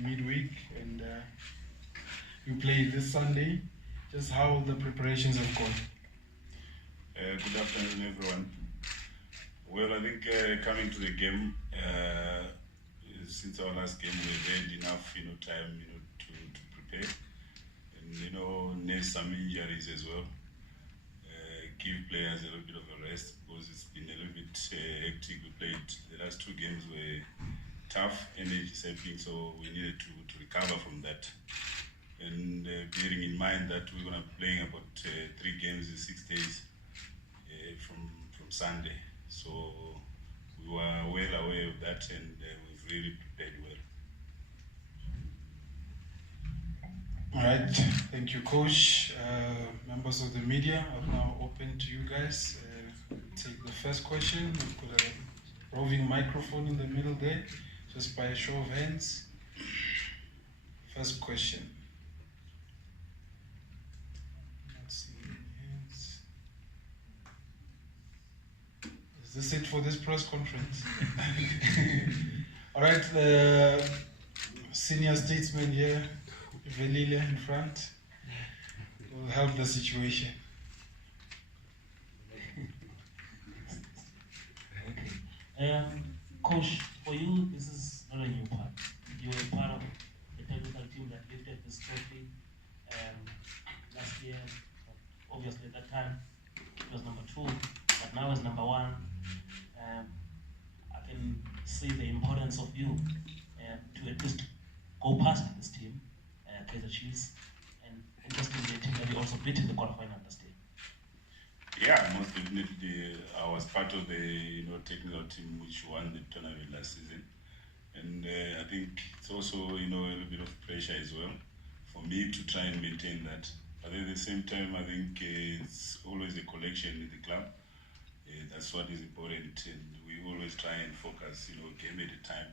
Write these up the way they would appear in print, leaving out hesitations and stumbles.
midweek, and you play this Sunday. Just how the preparations have gone. Good afternoon, everyone. Well, I think coming to the game, since our last game, we had enough, time, to prepare, and there's some injuries as well. Give players a little bit of a rest because it's been a little bit hectic. We played the last two games were tough, energy sapping, so we needed to recover from that. And bearing in mind that we're going to be playing about 3 games in 6 days from Sunday, so we were well aware of that, and we've really prepared well. All right, thank you, Coach. Members of the media, I'm now open to you guys. Take the first question. We've got a roving microphone in the middle there, just by a show of hands. First question. Not seeing any hands. Is this it for this press conference? All right, the senior statesman here, Velile in front, will help the situation. Coach, for you, this is not a new part. You were part of the technical team that lifted this trophy last year. Obviously, at that time, it was number 2, but now it's number 1. I can see the importance of you to at least go past this team, Kaizer Chiefs, and interestingly, a team that you also beat in the quarterfinal last year. Yeah, most definitely. I was part of the technical team which won the tournament last season, and I think it's also a little bit of pressure as well for me to try and maintain that. But at the same time, I think it's always a collection in the club. That's what is important, and we always try and focus, game at a time.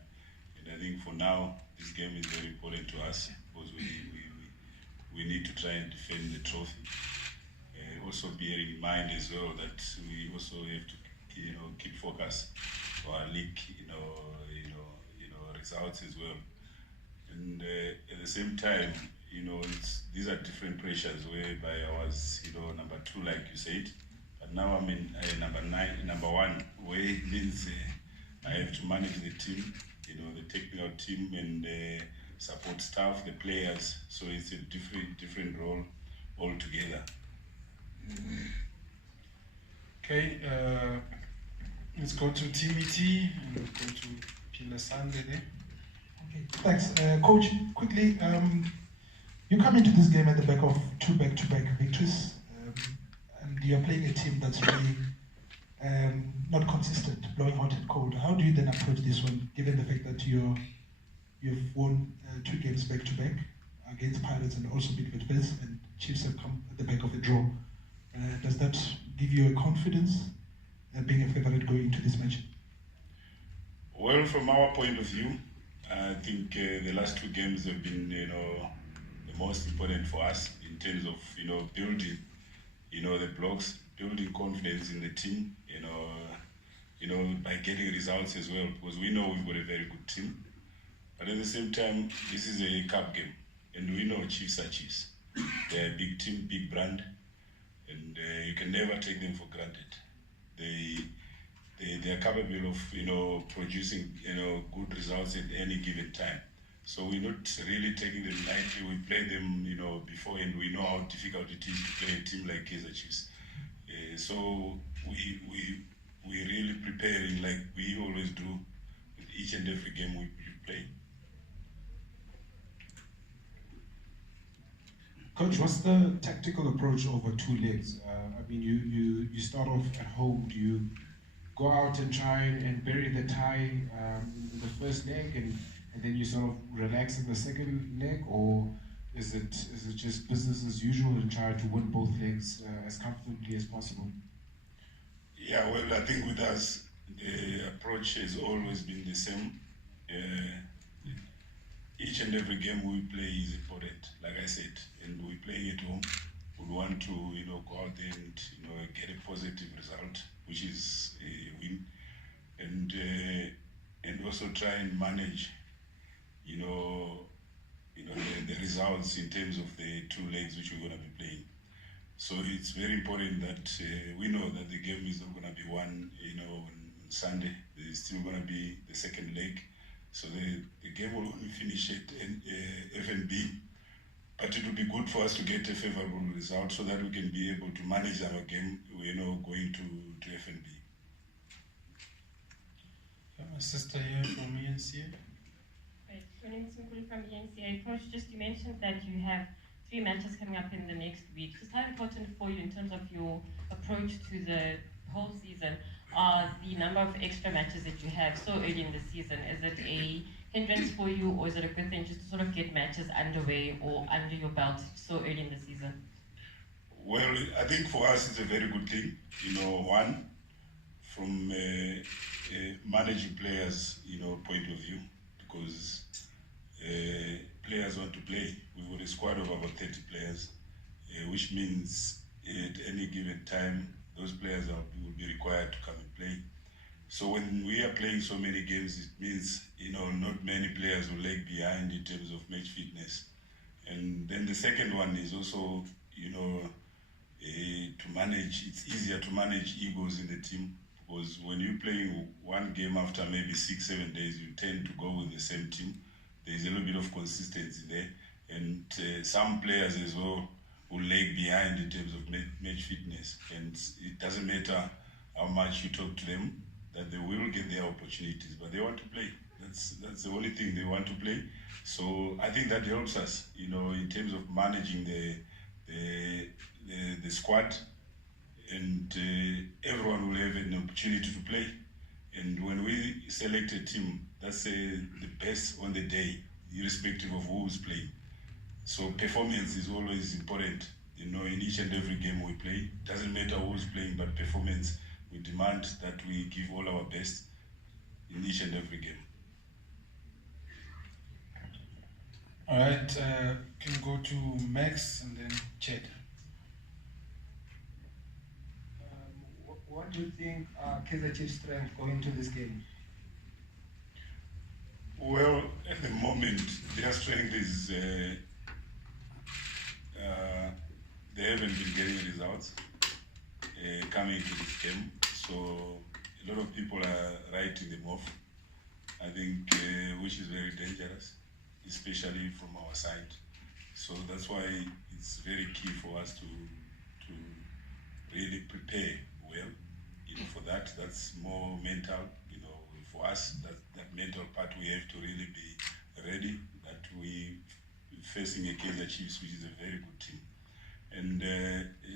And I think for now, this game is very important to us because we need to try and defend the trophy. Also bearing in mind as well that we also have to keep focus for our league results as well, and at the same time these are different pressures whereby I was number 2 like you said, but now I'm in number 1, where it means I have to manage the team, the technical team and the support staff, the players, so it's a different role altogether. Okay, let's go to TBT and we'll go to Pila Sunday there. Okay, thanks. Coach, quickly, you come into this game at the back of 2 back-to-back victories, and you're playing a team that's really not consistent, blowing hot and cold. How do you then approach this one, given the fact that you've won 2 games back-to-back against Pirates and also beat Wits, and Chiefs have come at the back of a draw? Does that give you a confidence being a favorite going into this match? Well, from our point of view, I think the last 2 games have been, the most important for us in terms of, building, the blocks, building confidence in the team, by getting results as well, because we know we've got a very good team. But at the same time, this is a cup game, and we know Chiefs are Chiefs. They're a big team, big brand, and you can never take them for granted. They are capable of producing good results at any given time. So we're not really taking them lightly. We play them before, and we know how difficult it is to play a team like Kaizer Chiefs. So we really preparing like we always do with each and every game we play. Coach, what's the tactical approach over 2 legs? I mean, you start off at home. Do you go out and try and bury the tie in the first leg, and then you sort of relax in the second leg, or is it just business as usual and try to win both legs as comfortably as possible? Yeah, well, I think with us, the approach has always been the same. Each and every game we play is important, like I said, and we play at home. We want to, go out there and, get a positive result, which is a win, and also try and manage, results in terms of the 2 legs which we're going to be playing. So it's very important that we know that the game is not going to be won, on Sunday. There's still going to be the second leg. So the game will only finish at FNB. But it will be good for us to get a favorable result so that we can be able to manage our game, going to FNB. My sister here from ENCA. Great. My name is Mukuli from ENCA. Coach, you mentioned that you have 3 matches coming up in the next week. Just how important for you in terms of your approach to the whole season are the number of extra matches that you have so early in the season? Is it a hindrance for you, or is it a good thing just to sort of get matches underway or under your belt so early in the season? Well, I think for us it's a very good thing. One, from managing players, point of view, because players want to play. We've got a squad of about 30 players, which means at any given time, those players will be required to come and play. So when we are playing so many games, it means, not many players will lag behind in terms of match fitness. And then the second one is also, to manage, it's easier to manage egos in the team, because when you're playing one game after maybe 6-7 days, you tend to go with the same team. There's a little bit of consistency there. And some players as well will lag behind in terms of match fitness. And it doesn't matter how much you talk to them, that they will get their opportunities, but they want to play. That's the only thing, they want to play. So I think that helps us, in terms of managing the squad, and everyone will have an opportunity to play. And when we select a team, that's the best on the day, irrespective of who's playing. So performance is always important, in each and every game we play. Doesn't matter who's playing, but performance, we demand that we give all our best in each and every game. All right, can go to Max and then Chad. What do you think are Kaizer Chiefs' strength going into this game? Well, at the moment, their strength is they haven't been getting results coming into this game. So a lot of people are writing them off, I think, which is very dangerous, especially from our side. So that's why it's very key for us to really prepare well, for that. That's more mental, for us, that mental part, we have to really be ready, that we facing a Kaizer Chiefs, which is a very good team. And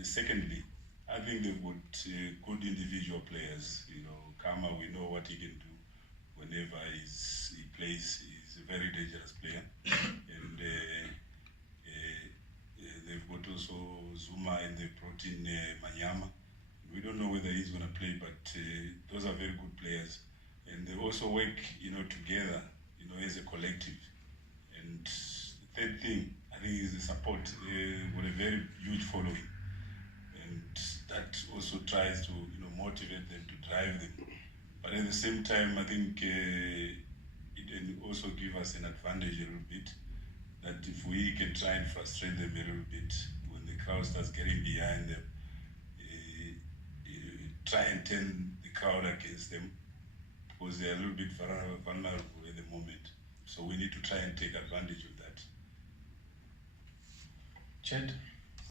secondly, I think they've got good individual players. Kama, we know what he can do whenever he plays. He's a very dangerous player. And they've got also Zuma, and they've brought in Manyama. We don't know whether he's going to play, but those are very good players. And they also work, together, as a collective. And the third thing, I think, is the support. They've got a very huge following. And that also tries to, motivate them, to drive them. But at the same time, I think it can also give us an advantage a little bit, that if we can try and frustrate them a little bit, when the crowd starts getting behind them, try and turn the crowd against them, because they're a little bit vulnerable at the moment. So we need to try and take advantage of that. Chad?